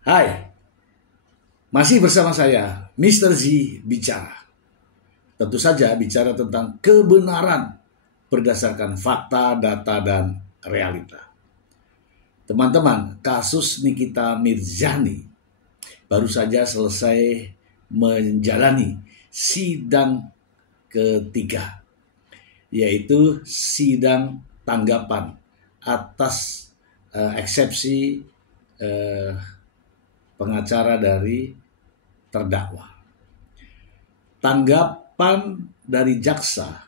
Hai, masih bersama saya, Mr. Z bicara. Tentu saja bicara tentang kebenaran berdasarkan fakta, data, dan realita. Teman-teman, kasus Nikita Mirzani baru saja selesai menjalani sidang ketiga, yaitu sidang tanggapan atas eksepsi pengacara dari terdakwa. Tanggapan dari jaksa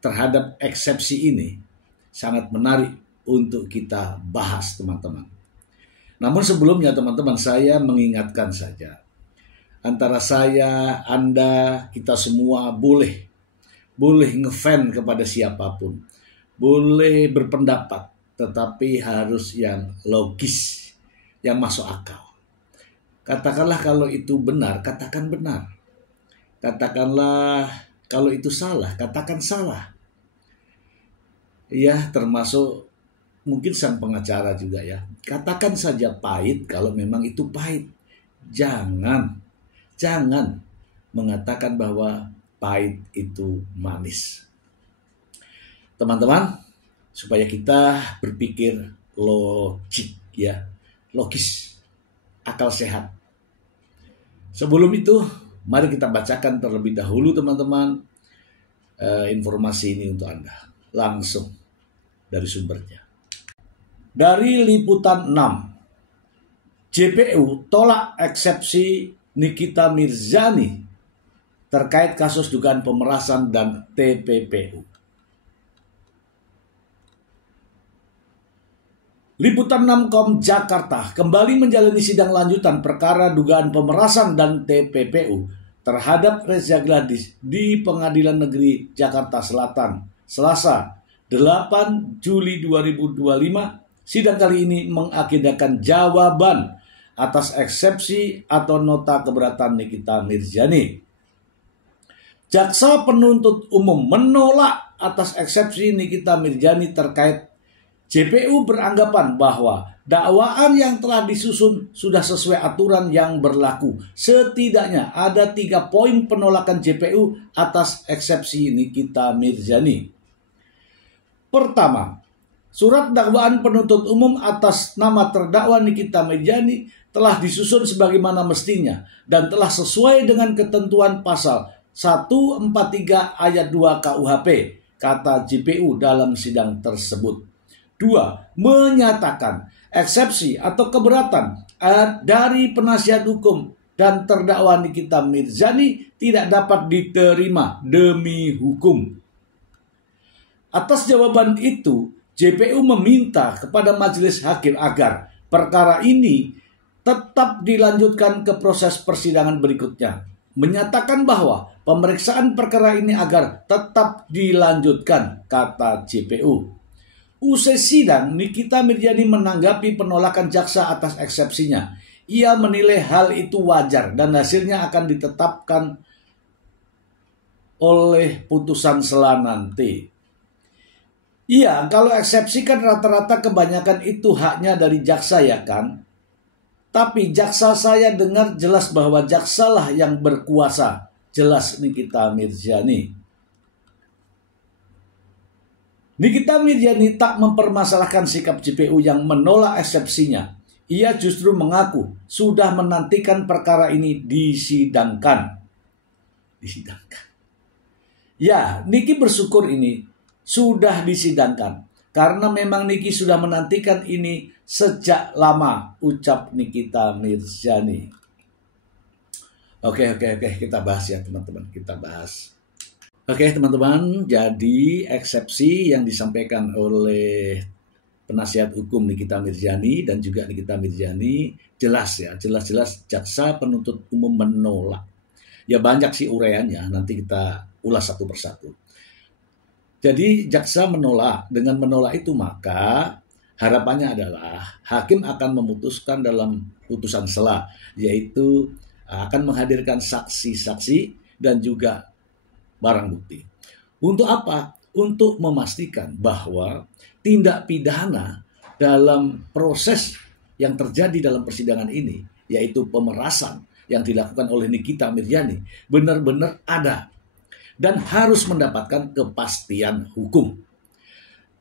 terhadap eksepsi ini sangat menarik untuk kita bahas, teman-teman. Namun sebelumnya, teman-teman, saya mengingatkan saja. Antara saya, Anda, kita semua boleh ngefan kepada siapapun. Boleh berpendapat, tetapi harus yang logis, yang masuk akal. Katakanlah kalau itu benar, katakan benar. Katakanlah kalau itu salah, katakan salah. Ya, termasuk mungkin sang pengacara juga ya. Katakan saja pahit kalau memang itu pahit. Jangan mengatakan bahwa pahit itu manis. Teman-teman, supaya kita berpikir logik ya, logis, akal sehat. Sebelum itu, mari kita bacakan terlebih dahulu, teman-teman, informasi ini untuk Anda. Langsung dari sumbernya. Dari Liputan 6, JPU tolak eksepsi Nikita Mirzani terkait kasus dugaan pemerasan dan TPPU. Liputan 6.com Jakarta kembali menjalani sidang lanjutan perkara dugaan pemerasan dan TPPU terhadap Reza Gladys di Pengadilan Negeri Jakarta Selatan, Selasa 8 Juli 2025. Sidang kali ini mengagendakan jawaban atas eksepsi atau nota keberatan Nikita Mirzani. Jaksa penuntut umum menolak atas eksepsi Nikita Mirzani terkait JPU beranggapan bahwa dakwaan yang telah disusun sudah sesuai aturan yang berlaku. Setidaknya ada 3 poin penolakan JPU atas eksepsi Nikita Mirzani. Pertama, surat dakwaan penuntut umum atas nama terdakwa Nikita Mirzani telah disusun sebagaimana mestinya dan telah sesuai dengan ketentuan pasal 143 ayat 2 KUHP, kata JPU dalam sidang tersebut. 2. Menyatakan eksepsi atau keberatan dari penasihat hukum dan terdakwa Nikita Mirzani tidak dapat diterima demi hukum. Atas jawaban itu, JPU meminta kepada majelis hakim agar perkara ini tetap dilanjutkan ke proses persidangan berikutnya. Menyatakan bahwa pemeriksaan perkara ini agar tetap dilanjutkan, kata JPU. Usai sidang, Nikita Mirzani menanggapi penolakan jaksa atas eksepsinya. Ia menilai hal itu wajar dan hasilnya akan ditetapkan oleh putusan sela nanti. Iya, kalau eksepsi kan rata-rata kebanyakan itu haknya dari jaksa ya kan? Tapi jaksa saya dengar jelas bahwa jaksalah yang berkuasa. Jelas Nikita Mirzani. Nikita Mirzani tak mempermasalahkan sikap JPU yang menolak eksepsinya. Ia justru mengaku sudah menantikan perkara ini disidangkan. Ya, Niki bersyukur ini sudah disidangkan. Karena memang Niki sudah menantikan ini sejak lama, ucap Nikita Mirzani. Oke, kita bahas ya teman-teman, kita bahas. Oke teman-teman, jadi eksepsi yang disampaikan oleh penasihat hukum Nikita Mirzani dan juga Nikita Mirzani jelas jaksa penuntut umum menolak. Ya banyak sih uraiannya, nanti kita ulas satu persatu. Jadi jaksa menolak, dengan menolak itu maka harapannya adalah hakim akan memutuskan dalam putusan sela, yaitu akan menghadirkan saksi-saksi dan juga barang bukti. Untuk apa? Untuk memastikan bahwa tindak pidana dalam proses yang terjadi dalam persidangan ini yaitu pemerasan yang dilakukan oleh Nikita Mirzani, benar-benar ada dan harus mendapatkan kepastian hukum.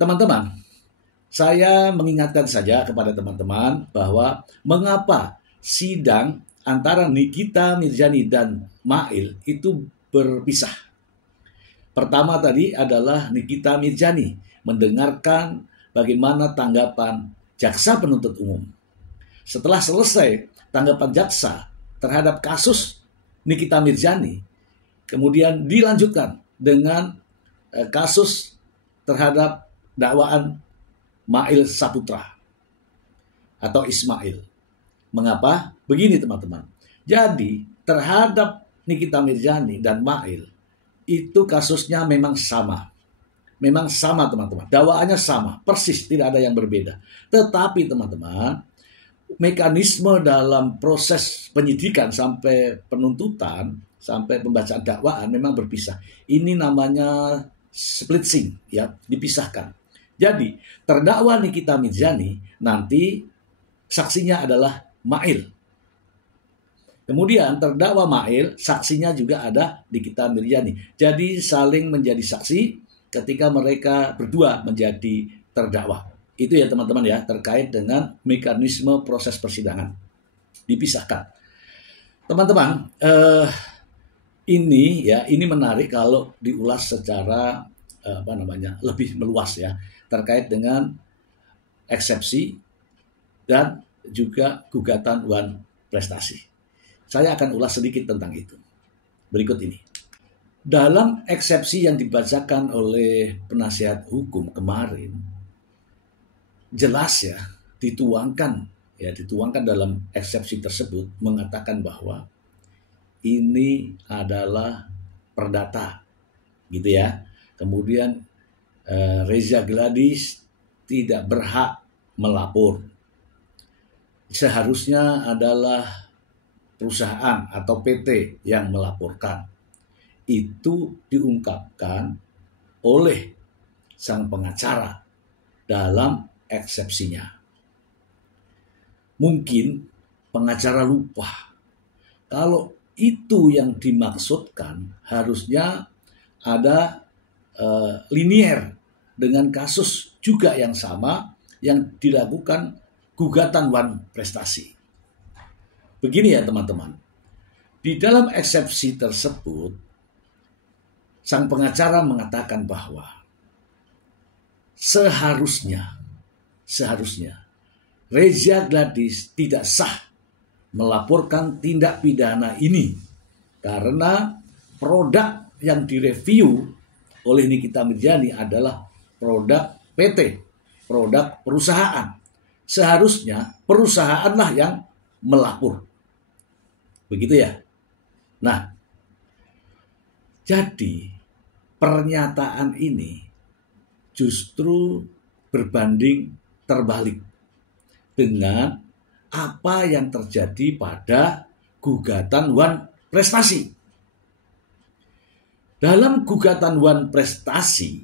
Teman-teman, saya mengingatkan saja kepada teman-teman bahwa mengapa sidang antara Nikita Mirzani dan Mail itu berpisah. Pertama tadi adalah Nikita Mirzani mendengarkan bagaimana tanggapan jaksa penuntut umum. Setelah selesai tanggapan jaksa terhadap kasus Nikita Mirzani, kemudian dilanjutkan dengan kasus terhadap dakwaan Mail Saputra atau Ismail. Mengapa? Begini teman-teman. Jadi terhadap Nikita Mirzani dan Mail itu kasusnya memang sama. Memang sama teman-teman. Dakwaannya sama, persis, tidak ada yang berbeda. Tetapi teman-teman, mekanisme dalam proses penyidikan sampai penuntutan, sampai pembacaan dakwaan memang berpisah. Ini namanya splitsing, ya, dipisahkan. Jadi, terdakwa Nikita Mirzani nanti saksinya adalah Mail. Kemudian terdakwa Mail, saksinya juga ada Nikita Mirzani. Jadi saling menjadi saksi ketika mereka berdua menjadi terdakwa. Itu ya teman-teman ya, terkait dengan mekanisme proses persidangan. Dipisahkan. Teman-teman, ini menarik kalau diulas secara lebih meluas ya, terkait dengan eksepsi dan juga gugatan wan prestasi. Saya akan ulas sedikit tentang itu. Berikut ini. Dalam eksepsi yang dibacakan oleh penasihat hukum kemarin, jelas ya dituangkan dalam eksepsi tersebut mengatakan bahwa ini adalah perdata, gitu ya. Kemudian Reza Gladys tidak berhak melapor. Seharusnya adalah perusahaan atau PT yang melaporkan. Itu diungkapkan oleh sang pengacara dalam eksepsinya. Mungkin pengacara lupa kalau itu yang dimaksudkan harusnya ada linier dengan kasus juga yang sama yang dilakukan gugatan wan prestasi. Begini ya teman-teman, di dalam eksepsi tersebut sang pengacara mengatakan bahwa seharusnya Reza Gladys tidak sah melaporkan tindak pidana ini karena produk yang direview oleh Nikita Mirzani adalah produk PT, produk perusahaan. Seharusnya perusahaanlah yang melapor. Begitu ya. Nah, jadi pernyataan ini justru berbanding terbalik dengan apa yang terjadi pada gugatan wan prestasi. Dalam gugatan wan prestasi,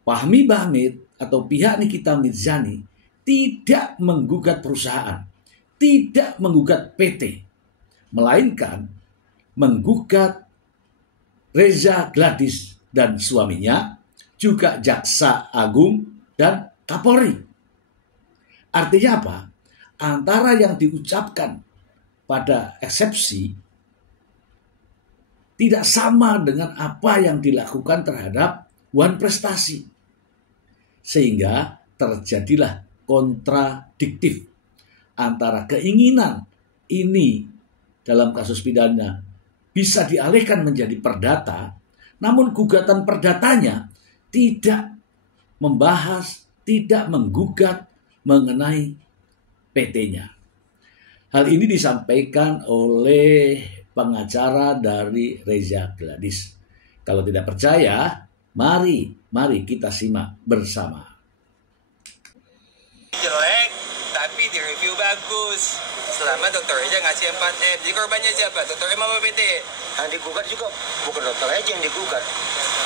Fahmi Bahmid atau pihak Nikita Mirzani tidak menggugat perusahaan, tidak menggugat PT, melainkan menggugat Reza Gladys dan suaminya, juga Jaksa Agung dan Kapolri. Artinya apa? Antara yang diucapkan pada eksepsi tidak sama dengan apa yang dilakukan terhadap wan prestasi. Sehingga terjadilah kontradiktif antara keinginan ini dalam kasus pidana bisa dialihkan menjadi perdata, namun gugatan perdatanya tidak membahas, tidak menggugat mengenai PT-nya. Hal ini disampaikan oleh pengacara dari Reza Gladys. Kalau tidak percaya, mari kita simak bersama. Jelek, tapi di review bagus. Selama Dr. Reza ngasih 4M. Jadi korbannya siapa? Dr. M apa PT? Yang digugat juga bukan Dr. Reza yang digugat.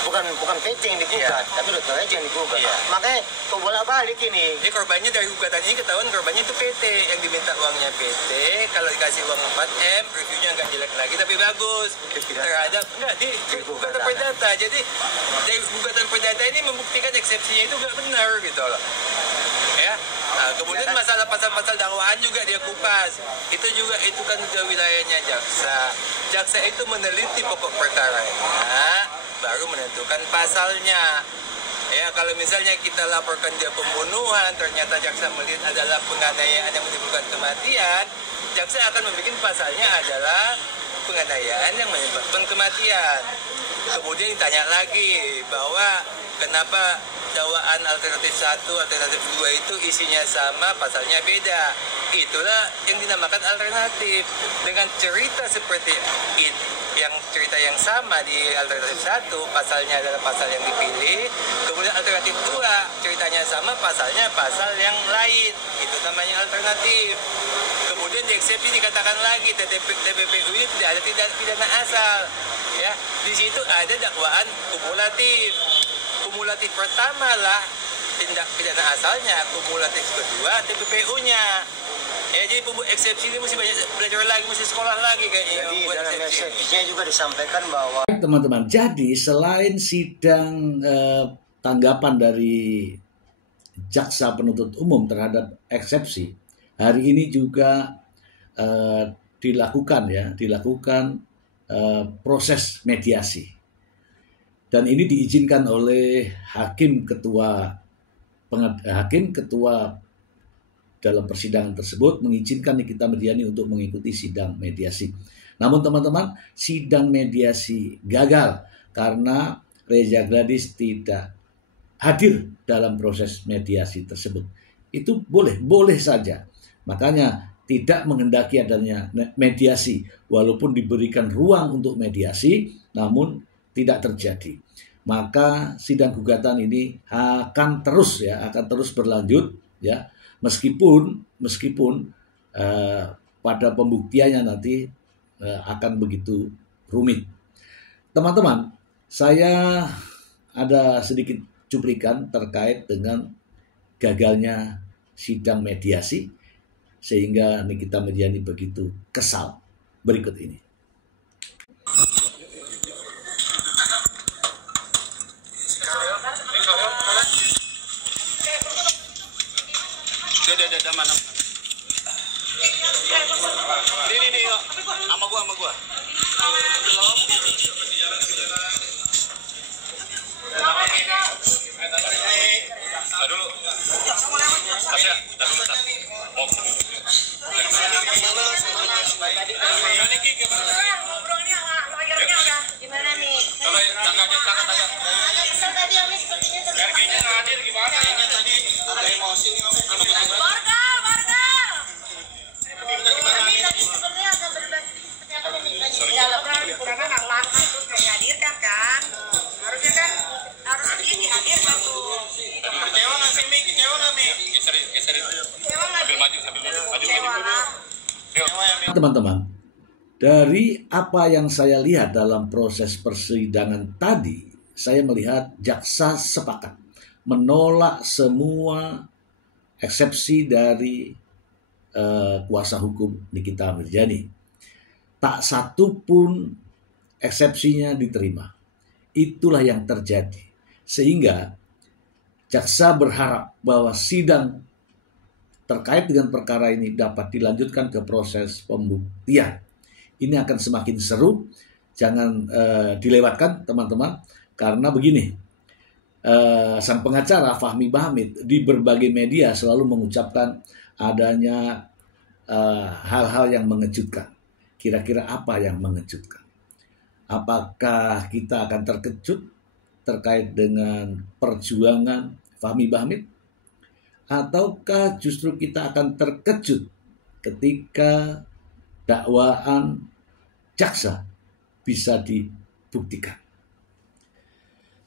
Bukan bukan PT yang digugat, tapi Dr. Reja yang digugat. Makanya kok bolak-balik ini. Jadi korbannya dari gugatan ini ketahuan korbannya itu PT yang diminta uangnya PT. Kalau dikasih uang 4M, reviewnya nggak jelek lagi tapi bagus terhadap di gugatan perdata. Jadi dari gugatan perdata ini membuktikan eksepsinya itu nggak benar gitu loh. Ya. Nah, kemudian masalah pasal-pasal dakwaan juga dia kupas. Itu kan juga wilayahnya jaksa. Jaksa itu meneliti pokok perkaranya, baru menentukan pasalnya. Ya, kalau misalnya kita laporkan dia pembunuhan, ternyata jaksa melihat adalah penganiayaan yang menimbulkan kematian, jaksa akan membuat pasalnya adalah penganiayaan yang menyebabkan kematian. Kemudian ditanya lagi bahwa kenapa dakwaan alternatif 1, alternatif 2 itu isinya sama, pasalnya beda. Itulah yang dinamakan alternatif. Dengan cerita seperti itu, cerita yang sama di alternatif 1, pasalnya adalah pasal yang dipilih. Kemudian alternatif 2, ceritanya sama, pasalnya pasal yang lain. Itu namanya alternatif. Kemudian di eksepsi dikatakan lagi TPPU ini tidak ada pidana asal. Ya, di situ ada dakwaan kumulatif. Kumulatif pertama lah tindak pidana asalnya, kumulatif kedua TPPU-nya. Ya, jadi eksepsi ini mesti banyak belajar lagi, mesti sekolah lagi kayaknya. Jadi dalam eksepsinya juga disampaikan bahwa teman-teman, jadi selain sidang tanggapan dari jaksa penuntut umum terhadap eksepsi, hari ini juga dilakukan proses mediasi. Dan ini diizinkan oleh hakim ketua dalam persidangan tersebut mengizinkan Nikita Mirzani untuk mengikuti sidang mediasi. Namun teman-teman, sidang mediasi gagal karena Reza Gladys tidak hadir dalam proses mediasi tersebut. Itu boleh saja. Makanya tidak menghendaki adanya mediasi, walaupun diberikan ruang untuk mediasi, namun tidak terjadi. Maka sidang gugatan ini akan terus berlanjut ya, meskipun pada pembuktiannya nanti akan begitu rumit. Teman-teman, saya ada sedikit cuplikan terkait dengan gagalnya sidang mediasi sehingga Nikita Mirzani begitu kesal. Berikut ini. Udah mana? Ini sama gua. Belum. Dulu. Tasya, dulu tas. Oh. Ngobrolnya lawyernya udah gimana nih? Kalau tangga. Kesel tadi Ami sepertinya tadi. Kayaknya nggak hadir gimana? Kayaknya tadi ada emosi nih. Warga. Ami tadi sepertinya agak berbahasa kurang nggak langkah terus nggak dihadirkan kan? Harusnya kan harus dia dihadirkan tuh. Kecewa nggak sih Mi? Geserin. Sambil maju. Teman-teman, dari apa yang saya lihat dalam proses persidangan tadi, saya melihat jaksa sepakat menolak semua eksepsi dari kuasa hukum Nikita Mirzani. Tak satu pun eksepsinya diterima. Itulah yang terjadi. Sehingga jaksa berharap bahwa sidang terkait dengan perkara ini dapat dilanjutkan ke proses pembuktian. Ini akan semakin seru. Jangan dilewatkan teman-teman. Karena begini, sang pengacara Fahmi Bahmid di berbagai media selalu mengucapkan adanya hal-hal yang mengejutkan. Kira-kira apa yang mengejutkan? Apakah kita akan terkejut terkait dengan perjuangan Fahmi Bahmid? Ataukah justru kita akan terkejut ketika dakwaan jaksa bisa dibuktikan?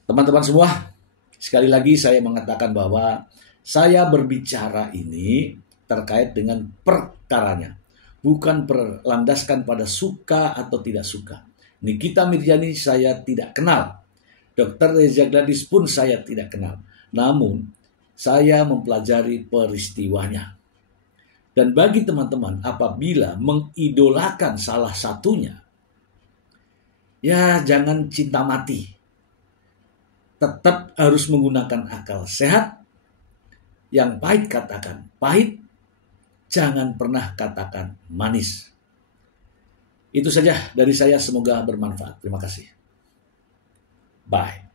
Teman-teman semua, sekali lagi saya mengatakan bahwa saya berbicara ini terkait dengan perkaranya, bukan berlandaskan pada suka atau tidak suka. Nikita Mirzani saya tidak kenal Dr. Reza Gladys pun saya tidak kenal. Namun, saya mempelajari peristiwanya. Dan bagi teman-teman, apabila mengidolakan salah satunya, ya jangan cinta mati. Tetap harus menggunakan akal sehat. Yang pahit katakan pahit, jangan pernah katakan manis. Itu saja dari saya, semoga bermanfaat. Terima kasih. Bye.